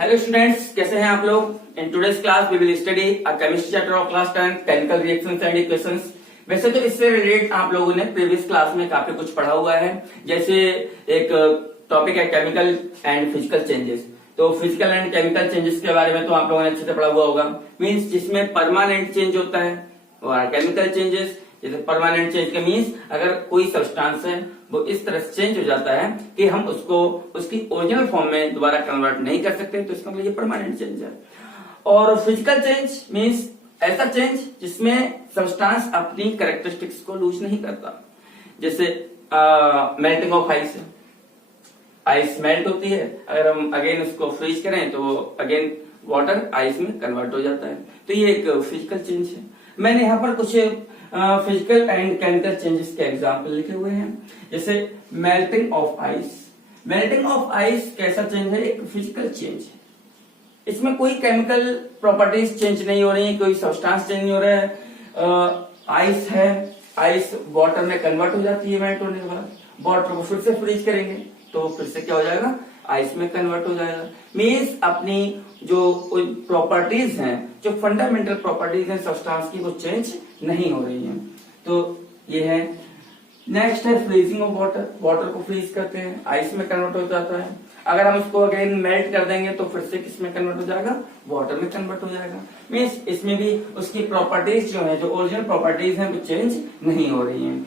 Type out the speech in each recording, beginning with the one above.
Hello students, कैसे हैं आप लोग। In today's class we will study a chemistry chapter of class 10 chemical reactions and equations. वैसे तो इससे रिलेटेड आप लोगों ने प्रीवियस क्लास में काफी कुछ पढ़ा हुआ है। जैसे एक टॉपिक है केमिकल एंड फिजिकल चेंजेस, तो फिजिकल एंड केमिकल चेंजेस के बारे में तो आप लोगों ने अच्छे से पढ़ा हुआ होगा। मीन्स जिसमें परमानेंट चेंज होता है और केमिकल चेंजेस। जैसे परमानेंट चेंज का मीन्स अगर कोई सब्सटेंस है वो इस तरह से चेंज हो जाता है कि हम उसको उसकी ओरिजिनल फॉर्म में दोबारा कन्वर्ट नहीं कर सकते, तो इसका मतलब ये परमानेंट चेंज है। और फिजिकल चेंज मीन्स ऐसा चेंज जिसमें सब्सटेंस अपनी कैरेक्टरिस्टिक्स को लूज नहीं करता। जैसे melting of ice, ice melt होती है, अगर हम अगेन उसको फ्रीज करें तो अगेन वाटर आइस में कन्वर्ट हो जाता है, तो ये एक फिजिकल चेंज है। मैंने यहाँ पर कुछ फिजिकल एंड केमिकल चेंजेस के एग्जाम्पल लिखे हुए हैं। जैसे melting of ice, melting of ice कैसा चेंज है, एक फिजिकल चेंज है। इसमें कोई केमिकल प्रॉपर्टीज चेंज नहीं हो रही है, कोई सब्सटेंस चेंज नहीं हो रहा है। आइस है, आइस वाटर में कन्वर्ट हो जाती है मेल्ट होने के बाद। वाटर को फिर से फ्रीज करेंगे तो फिर से क्या हो जाएगा, आइस में कन्वर्ट हो जाएगा। मीन्स अपनी जो प्रॉपर्टीज हैं, जो फंडामेंटल प्रॉपर्टीज हैं सब्सटेंस की, वो चेंज नहीं हो रही हैं। तो ये है। नेक्स्ट है फ्रीजिंग ऑफ वाटर, वाटर को फ्रीज करते हैं, आइस में कन्वर्ट हो जाता है। अगर हम उसको अगेन मेल्ट कर देंगे तो फिर से किस में कन्वर्ट हो जाएगा, वाटर में कन्वर्ट हो जाएगा। मीन्स इसमें भी उसकी प्रॉपर्टीज जो है, जो ओरिजिनल प्रॉपर्टीज हैं, वो चेंज नहीं हो रही हैं।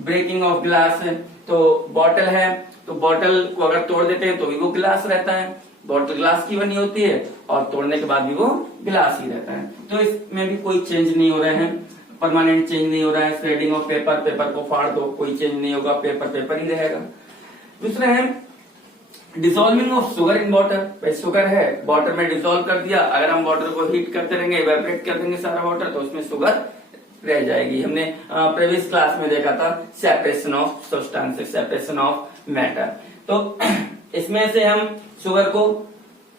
ब्रेकिंग ऑफ ग्लास है, तो बॉटल है, तो बॉटल को अगर तोड़ देते हैं तो भी वो ग्लास रहता है, बॉटल ग्लास की बनी होती है और तोड़ने के बाद भी वो ग्लास ही रहता है। तो इसमें भी कोई चेंज नहीं हो रहे हैं, परमानेंट चेंज नहीं हो रहा है। श्रेडिंग ऑफ पेपर, पेपर को फाड़ दो कोई चेंज नहीं होगा, पेपर पेपर ही रहेगा। दूसरा है dissolving of sugar in water. Sugar है, वाटर में डिसॉल्व कर दिया, अगर हम वाटर को हीट करते रहेंगे, इवेपोरेट कर देंगे सारा वाटर, तो उसमें शुगर रह जाएगी। हमने प्रीवियस क्लास में देखा था separation of substances, separation of matter. तो इसमें से हम शुगर को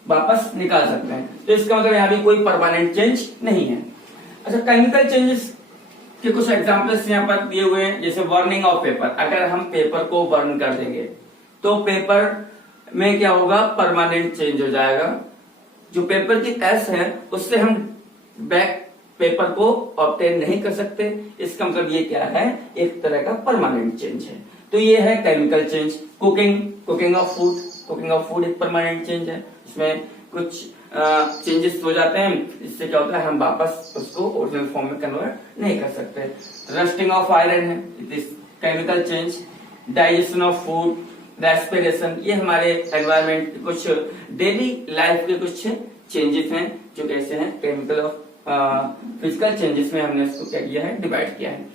वापस निकाल सकते हैं, तो इसका मतलब यहाँ भी कोई परमानेंट चेंज नहीं है। अच्छा, केमिकल चेंजेस के कुछ एग्जांपल्स यहाँ पर दिए हुए हैं। जैसे बर्निंग ऑफ पेपर, अगर हम पेपर को बर्न कर देंगे तो पेपर में क्या होगा, परमानेंट चेंज हो जाएगा। जो पेपर की एस है उससे हम बैक पेपर को ऑब्टेन नहीं कर सकते, इसका मतलब ये क्या है, एक तरह का परमानेंट चेंज है। तो ये है chemical change. Cooking, cooking of food, cooking of food एक परमानेंट चेंज है। इसमें कुछ चेंजेस हो जाते हैं, इससे क्या होता है, हम वापस उसको ओरिजिनल फॉर्म में कन्वर्ट नहीं कर सकते। रस्टिंग ऑफ आयरन है, it is chemical change. Digestion of food, respiration, ये हमारे एनवायरमेंट कुछ डेली लाइफ के कुछ चेंजेस हैं जो कैसे हैं, केमिकल ऑफ फिजिकल चेंजेस में हमने इसको क्या किया है, डिवाइड किया है।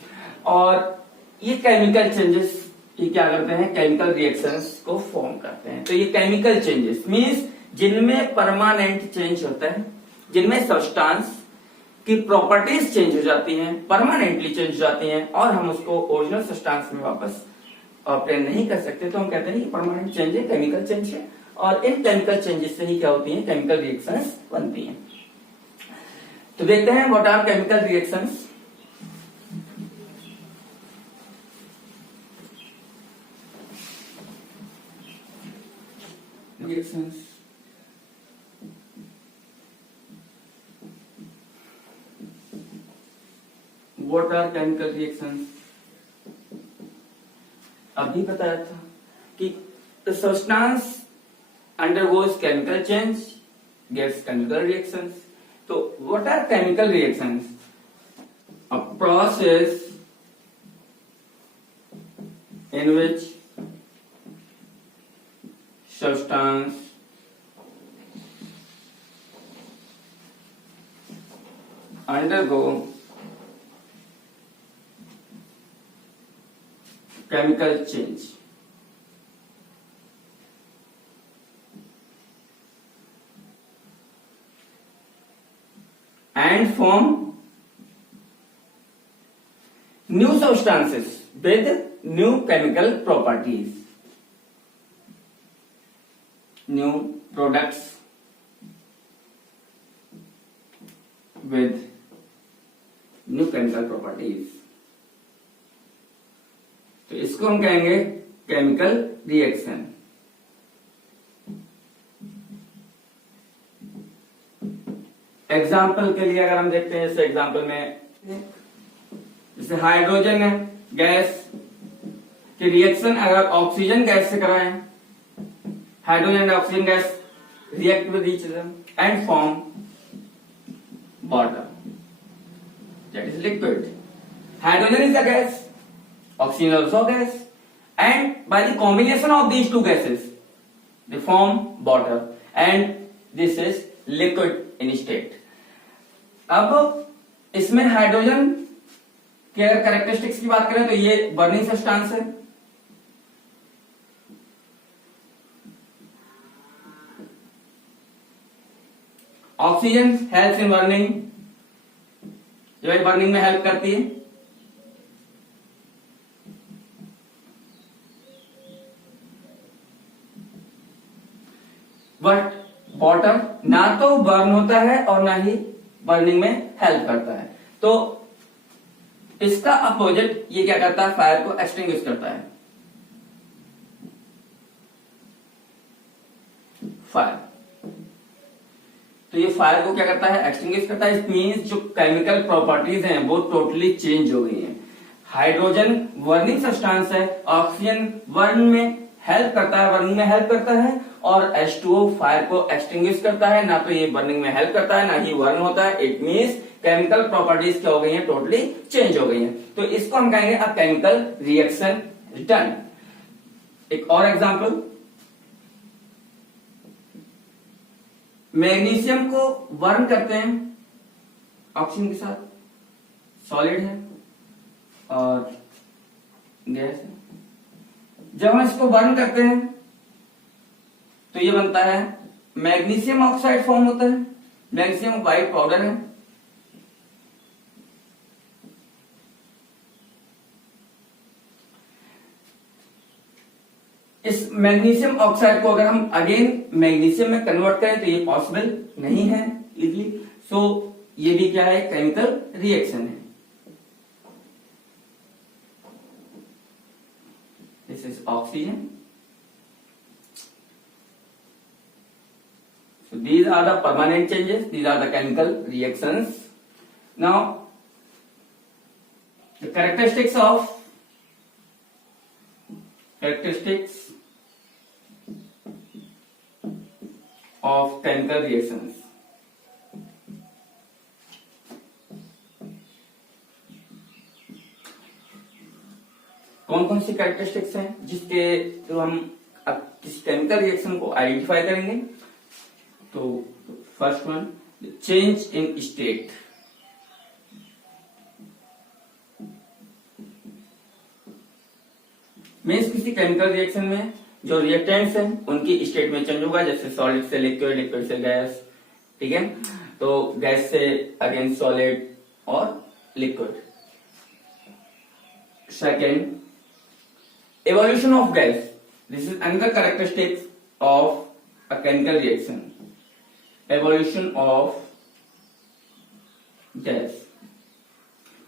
और ये केमिकल चेंजेस ये क्या करते हैं, केमिकल रिएक्शंस को फॉर्म करते हैं। तो ये केमिकल चेंजेस मींस जिनमें परमानेंट चेंज होता है, जिनमें सब्सटेंस की प्रॉपर्टीज चेंज हो जाती हैं, परमानेंटली चेंज हो जाती हैं और हम उसको ओरिजिनल सब्सटेंस में वापस ऑब्टेन नहीं कर सकते, तो हम कहते हैं कि परमानेंट चेंज है, केमिकल चेंज है। और इन केमिकल चेंजेस से ही क्या होती है, केमिकल रिएक्शंस बनती हैं। तो देखते हैं what are chemical reactions. Reactions what are chemical reactions, अभी बताया था कि the substance undergoes chemical change, gets chemical reactions. So what are chemical reactions? A process in which substance undergo chemical change and form new substances with new chemical properties, new products with new chemical properties. तो इसको हम कहेंगे chemical reaction. Example के लिए अगर हम देखते हैं, जैसे एग्जाम्पल में जैसे हाइड्रोजन गैस की रिएक्शन अगर ऑक्सीजन गैस से कराएं, hydrogen and oxygen gas react with each other and form water, that is liquid. Hydrogen is a gas, oxygen is also a gas, and by the combination of these two gases they form water and this is liquid in state. अब इसमें hydrogen के अगर characteristics की बात करें तो ये burning substance है, ऑक्सीजन हेल्प इन बर्निंग, जो है बर्निंग में हेल्प करती है, बट वाटर ना तो बर्न होता है और ना ही बर्निंग में हेल्प करता है। तो इसका अपोजिट ये क्या करता है, फायर को एक्सटिंग्विश करता है। फायर, तो ये फायर को क्या करता है, एक्सटिंग्विश करता है। इट मींस जो केमिकल प्रॉपर्टीज हैं वो टोटली चेंज हो गई हैं। हाइड्रोजन बर्निंग सब्सटेंस है, ऑक्सीजन बर्न में हेल्प करता है, बर्निंग में हेल्प करता है, और H2O फायर को एक्सटिंग्विश करता है। ना तो ये बर्निंग में हेल्प करता है ना ही बर्न होता है। इट मींस केमिकल प्रॉपर्टीज क्या हो गई हैं, टोटली चेंज हो गई हैं। तो इसको हम कहेंगे अ केमिकल रिएक्शन डन। एक और एग्जांपल, मैग्नीशियम को बर्न करते हैं ऑक्सीजन के साथ, सॉलिड है और गैस है। जब हम इसको बर्न करते हैं तो ये बनता है मैग्नीशियम ऑक्साइड फॉर्म होता है। मैग्नीशियम व्हाइट पाउडर है, इस मैग्नीशियम ऑक्साइड को अगर हम अगेन मैग्नीशियम में कन्वर्ट करें तो ये पॉसिबल नहीं है इजीली। सो ये भी क्या है, केमिकल रिएक्शन है। This is oxygen. So these are the permanent changes, these are the chemical reactions. Now the characteristics of chemical reactions. कौन कौन सी कैरेक्टरिस्टिक्स हैं जिसके तो हम अब किसी केमिकल रिएक्शन को आइडेंटिफाई करेंगे। तो first one, change in state. Means किसी केमिकल रिएक्शन में जो रिएक्टेंट्स हैं उनकी स्टेट में चेंज होगा, जैसे सॉलिड से लिक्विड, लिक्विड से गैस, ठीक है। तो गैस से अगेन सॉलिड और liquid. Second, evolution of gas. This is another characteristic of a chemical reaction. Evolution of gas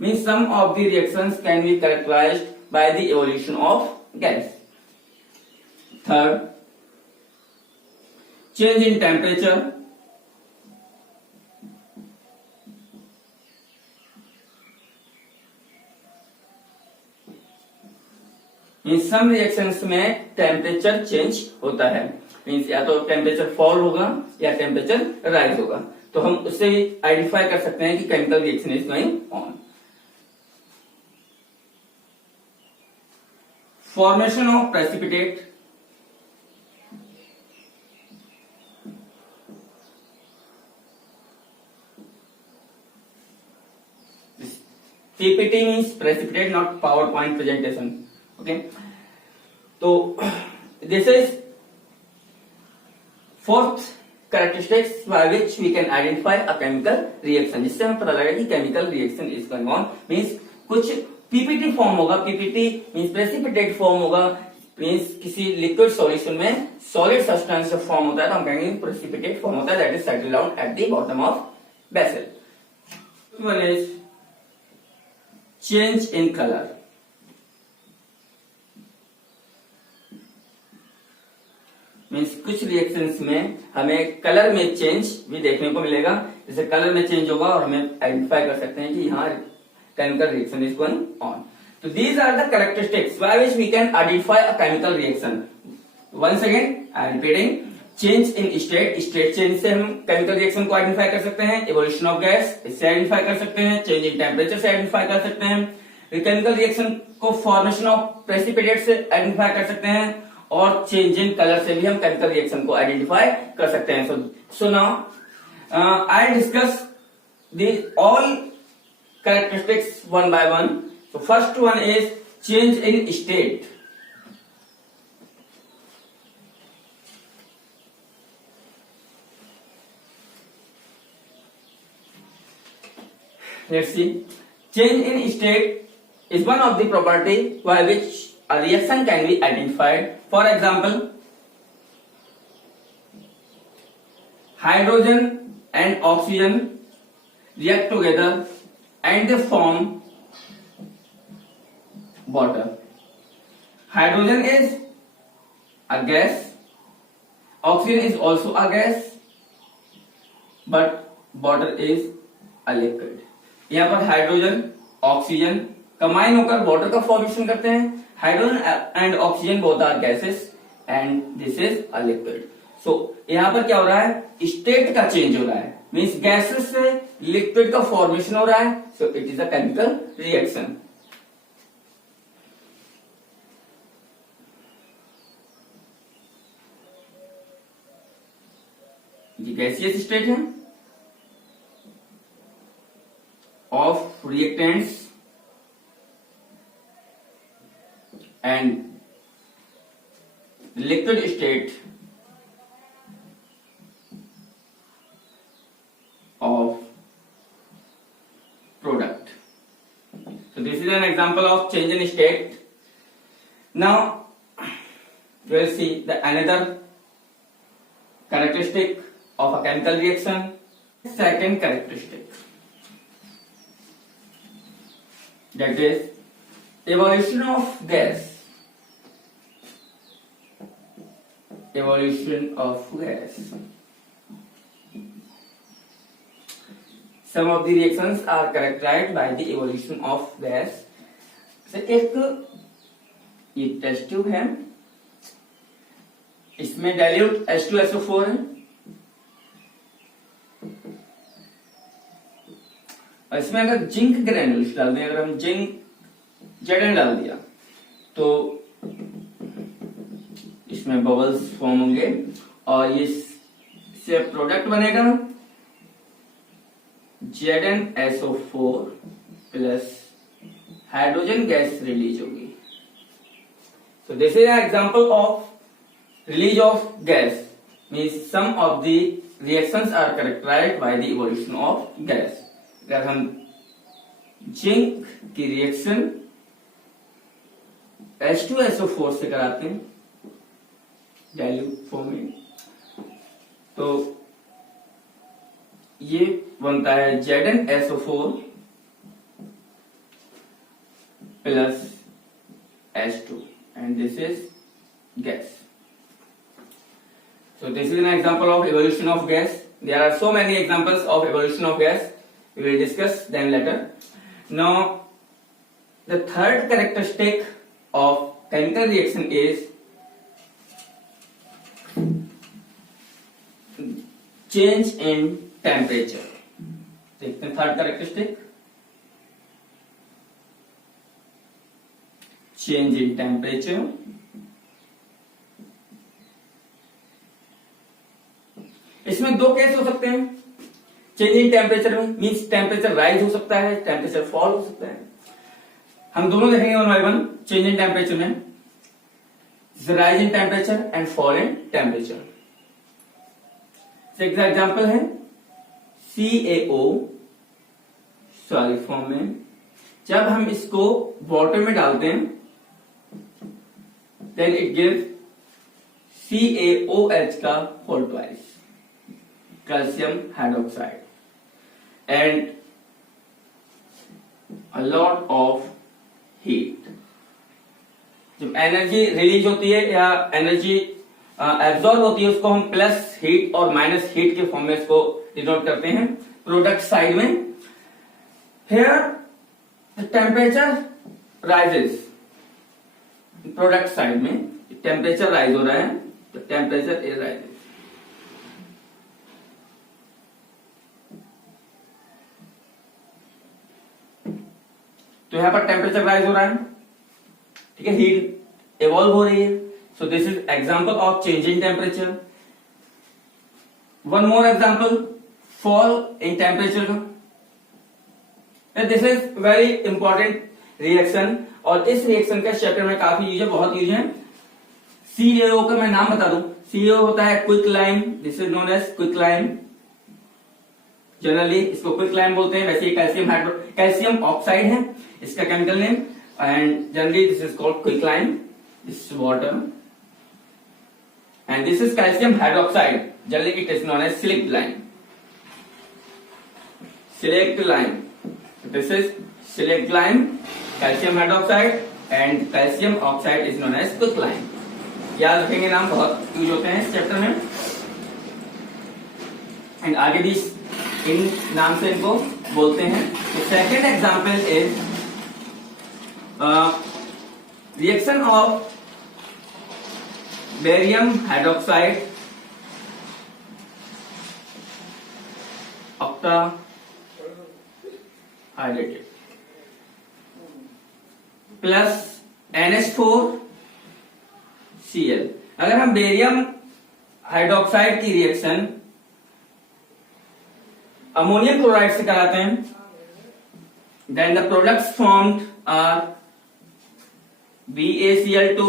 means some of the reactions can be characterized by the evolution of gas. Third, change in temperature. In some reactions में temperature change होता है, means या तो temperature fall होगा या temperature rise होगा। तो हम उससे आइडेंटिफाई कर सकते हैं कि chemical reaction is going on. Formation of precipitate. PPT means precipitate, not power point presentation. Okay, तो this is fourth characteristics by which we can identify a chemical reaction, जिससे हमें पता लगा कि chemical reaction is going on. Means कुछ PPT form होगा, PPT means precipitate form होगा, means किसी लिक्विड सॉल्यूशन में सॉलिड सब्सटेंस जब फॉर्म होता है तो हम कहेंगे प्रेसिपिटेट फॉर्म होता है, that is settle down at the bottom of vessel. One is change in colour. Means कुछ रिएक्शंस में हमें कलर में चेंज भी देखने को मिलेगा। जैसे कलर में चेंज होगा और हमें आइडेंटिफाई कर सकते हैं कि यहाँ chemical reaction is going on. तो these are the characteristics by which we can identify a chemical reaction. Once again I am repeating. Change in state, state change से हम केमिकल रिएक्शन को आइडेंटिफाई कर सकते हैं. इवोल्यूशन ऑफ गैस, इससे identify कर सकते हैं. चेंज इन टेम्परेचर से आइडेंटिफाई कर सकते हैं. केमिकल रिएक्शन को फॉर्मेशन ऑफ प्रेसिपिटेट से आइडेंटिफाई कर सकते हैं. और चेंज इन कलर से भी हम केमिकल रिएक्शन को आइडेंटिफाई कर सकते हैं. So now I discuss the all characteristics one by one. So first one is change in state. Let's see. Change in state is one of the property by which a reaction can be identified. For example, hydrogen and oxygen react together and they form water. Hydrogen is a gas. Oxygen is also a gas, but water is a liquid. यहाँ पर hydrogen oxygen combine होकर water का formation करते हैं. Hydrogen and oxygen both are gases and this is a liquid. So यहाँ पर क्या हो रहा है, स्टेट का चेंज हो रहा है. मीन्स गैसेस से लिक्विड का फॉर्मेशन हो रहा है. So it is a chemical reaction. ये गैसियस स्टेट है of reactants and liquid state of product. So this is an example of change in state. Now we will see the another characteristic of a chemical reaction. Second characteristic, that is evolution of gas. Evolution of gas. Some of the reactions are characterized by the evolution of gas. So एक ये test tube है, इसमें dilute H2SO4 है और इसमें अगर zinc granules डाल दें, अगर हम जिंक जेडन डाल दिया तो इसमें बबल्स फॉर्म होंगे और ये से प्रोडक्ट बनेगा ZnSO4 plus hydrogen gas release होगी. So this is an example of release of gas. Means some of the reactions are characterised by the evolution of gas. अगर हम जिंक की रिएक्शन H2SO4 से कराते हैं डाइल्यूट फॉर्म में, तो ये बनता है ZnSO4 plus H2 and this is gas. So this is an example of evolution of gas. There are so many examples of evolution of gas. We will discuss them later. Now, the third characteristic of chemical reaction is change in temperature. देखते हैं third characteristic. Change in temperature. इसमें दो case हो सकते हैं. Change in temperature में means temperature rise हो सकता है, टेम्परेचर फॉल हो सकता है. हम दोनों देखेंगे one by one. Change in temperature में rise in temperature and fall in temperature. इसका एग्जांपल है CaO सॉलिड फॉर्म में. जब हम इसको वाटर में डालते हैं देन इट गिव्स CaOH का whole twice, calcium hydroxide, and a lot of heat. जब एनर्जी रिलीज होती है या एनर्जी एब्जॉर्ब होती है उसको हम प्लस हीट और माइनस हीट के फॉर्म में इसको डिनोट करते हैं. प्रोडक्ट साइड में। Here the temperature rises, product side में टेम्परेचर राइज हो रहा है, तो टेम्परेचर इज राइजिंग। तो यहां पर टेम्परेचर राइज हो रहा है, ठीक है, हीट इवॉल्व हो रही है। So this is example of changing temperature. One more example, fall in temperature का। This is very important reaction, और इस रिएक्शन का चैप्टर में काफी यूज है, बहुत यूज है। CaO का मैं नाम बता दूं, CaO होता है quick lime, this is known as quick lime. Generally इसको क्विक लाइम बोलते हैं, वैसे कैल्शियम ऑक्साइड है इसका chemical name, and generally this is called quick lime, this water, and this is calcium hydroxide, generally it is known as slaked lime. Slaked lime, this is slaked lime, calcium hydroxide, and calcium oxide is known as quick lime. याद रखेंगे, नाम बहुत use होते हैं इस chapter में, and आगे भी इन नाम से इनको बोलते हैं। तो second example is reaction of barium hydroxide octa hydrated plus NH4Cl। अगर हम बेरियम हाइड्रोक्साइड की रिएक्शन अमोनियम क्लोराइड से कराते हैं, then the products formed are BaCl2,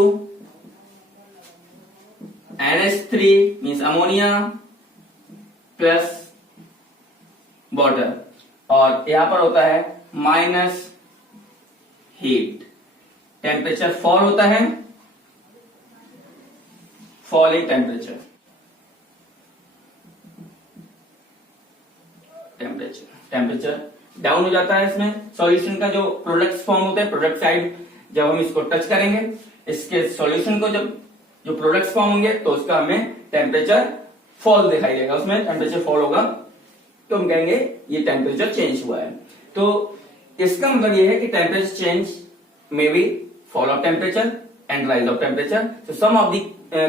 NH3 means ammonia plus water, और यहां पर होता है माइनस हीट, टेम्परेचर फॉल होता है, fall in temperature, temperature down हो जाता है। इसमें सॉल्यूशन का जो प्रोडक्ट्स फॉर्म होते हैं, प्रोडक्ट साइड जब हम इसको टच करेंगे, इसके सॉल्यूशन को जब जो प्रोडक्ट्स फॉर्म होंगे, तो उसका हमें टेम्परेचर फॉल दिखाई देगा, उसमें टेम्परेचर फॉल होगा, तो हम कहेंगे ये टेम्परेचर चेंज हुआ है। तो इसका मतलब ये है कि temperature change may be fall of temperature and rise of temperature. So some of the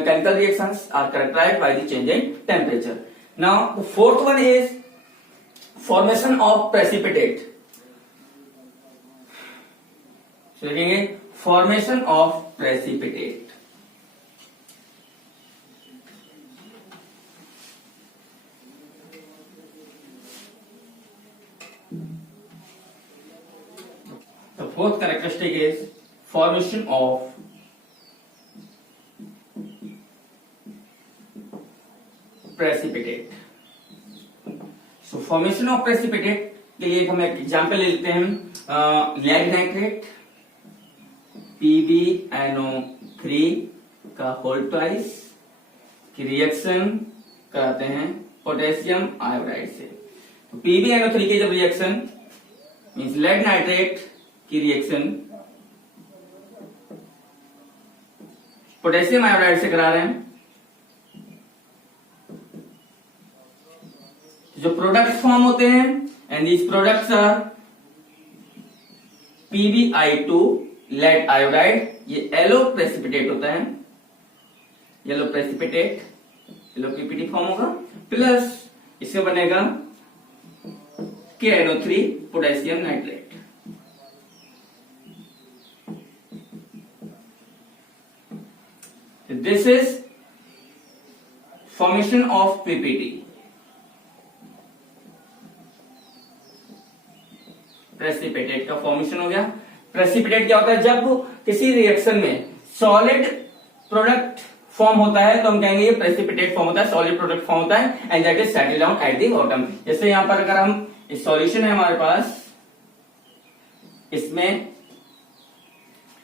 chemical reactions are characterized by the change in temperature. Now the fourth one is formation of precipitate. So देखेंगे formation of precipitate. The fourth characteristic is formation of precipitate. So formation of precipitate के लिए हम एक example ले लेते हैं, lead nitrate PbNO3 का whole twice की रिएक्शन कराते हैं पोटेशियम आयोडाइड से। तो PbNO3 की जब रिएक्शन मीन्स लेड नाइट्रेट की रिएक्शन पोटेशियम आयोडाइड से करा रहे हैं, जो प्रोडक्ट्स फॉर्म होते हैं, and these products are PbI2 lead iodide, ये येलो प्रेसिपिटेट होता है, yellow precipitate, yellow PPT form होगा, प्लस इससे बनेगा KNO3 potassium nitrate. This is formation of PPT, precipitate का फॉर्मेशन हो गया। प्रेसिपिटेट क्या होता है, जब किसी रिएक्शन में सॉलिड प्रोडक्ट फॉर्म होता है, तो हम कहेंगे ये प्रेसिपिटेट फॉर्म होता है, सॉलिड प्रोडक्ट फॉर्म होता है, and that is settle down at the bottom. जैसे यहां पर अगर हम इस सॉल्यूशन है हमारे पास, इसमें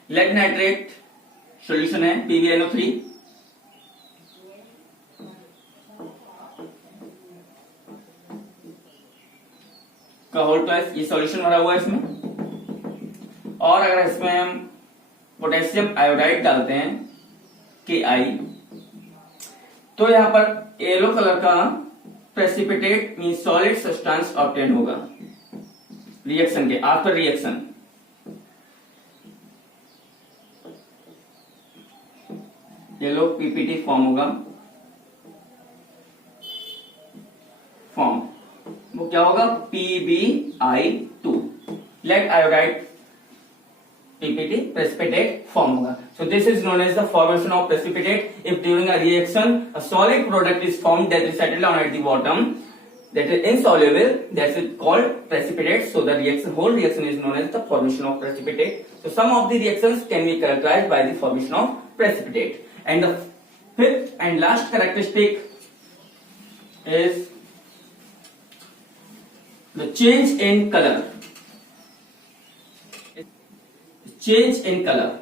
लेड नाइट्रेट सॉल्यूशन है PbNO3, का होल ट्वाइस, ये सॉल्यूशन भरा हुआ है इसमें, और अगर इसमें हम पोटेशियम आयोडाइड डालते हैं Ki, तो यहां पर येलो कलर का precipitate mean solid substance obtain होगा रिएक्शन के after reaction. Yellow PPT form होगा, फॉर्म वो क्या होगा PbI2 lead iodide PPT precipitate form होगा। So this is known as the formation of precipitate if during a reaction a solid product is formed that is settled down at the bottom, that is insoluble, that is called precipitate. So the reaction, whole reaction is known as the formation of precipitate. So some of the reactions can be characterized by the formation of precipitate. And the fifth and last characteristic is the change in color. Change in color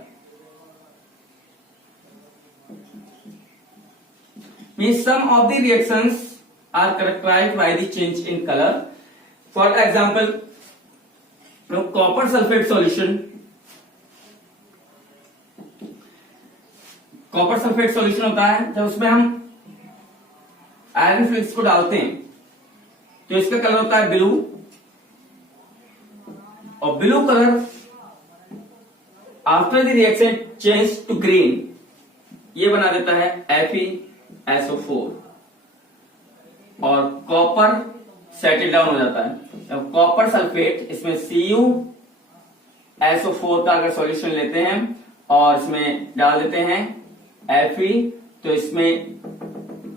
means some of the reactions are characterized by the change in color. For example, copper sulfate solution. Copper sulphate solution होता है जब उसमें हम iron fluids को डालते हैं तो इसका कलर होता है ब्लू, और blue colour after the reaction change to green, ये बना देता है FeSO4 और कॉपर सेटल डाउन हो जाता है। कॉपर सल्फेट इसमें CuSO4 का अगर सॉल्यूशन लेते हैं और इसमें डाल देते हैं Fe, तो इसमें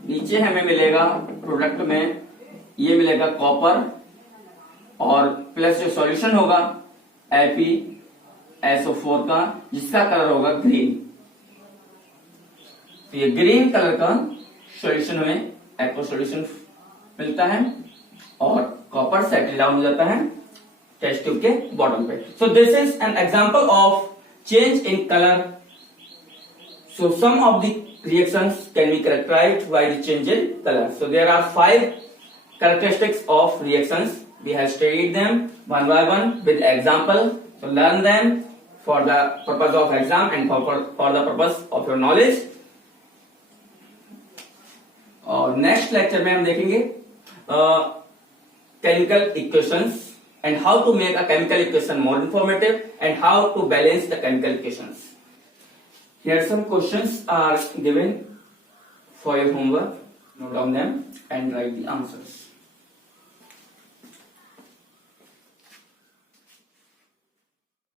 नीचे हमें मिलेगा प्रोडक्ट में ये मिलेगा कॉपर और प्लस जो सॉल्यूशन होगा FeSO4 का जिसका कलर होगा ग्रीन। तो ये ग्रीन कलर का सॉल्यूशन हमें एक्वा सॉल्यूशन मिलता है और कॉपर सेटल डाउन हो जाता है टेस्ट ट्यूब के बॉटम पे। सो this is an example of change in colour. So some of the reactions can be characterized by the change in color. So there are 5 characteristics of reactions. We have studied them one by one with example. So learn them for the purpose of exam and for the purpose of your knowledge. और next lecture में हम देखेंगे chemical equations and how to make a chemical equation more informative and how to balance the chemical equations. Here some questions are given for your homework. Note down them and write the answers.